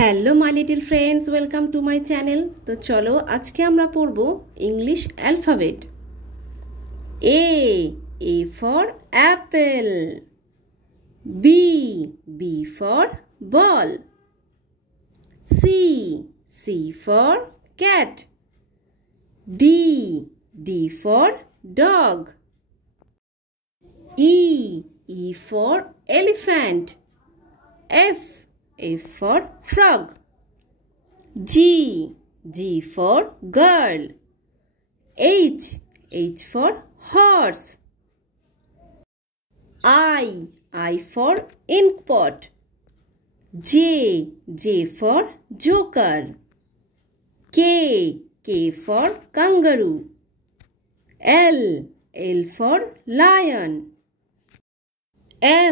Hello my little friends, welcome to my channel. তো চলো আজকে আমরা পড়ব English alphabet. A for apple, B for ball, C for cat, D for dog, E for elephant, F for frog, G for girl, H for horse, I for ink pot, J for joker, K for kangaroo, L for lion,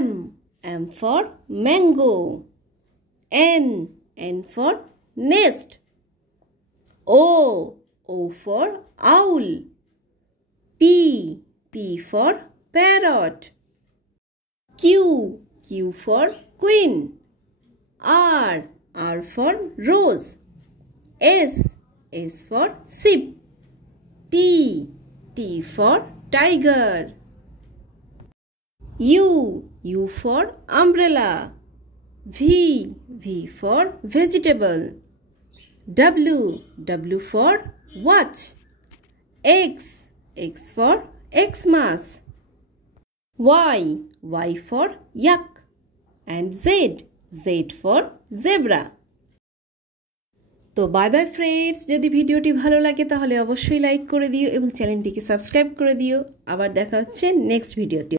M for mango, N for nest, O for owl, P for parrot, Q for queen, R for rose, S for sheep, T for tiger, U for umbrella, V for vegetable, W for watch, X for Xmas, Y for yak, and Z for zebra. তো bye bye friends, যদি ভিডিওটি ভালো লাগে তাহলে অবশ্যই লাইক করে দিও এবং চ্যানেলটিকে সাবস্ক্রাইব করে দিও। আবার দেখা হচ্ছে নেক্সট ভিডিওতে।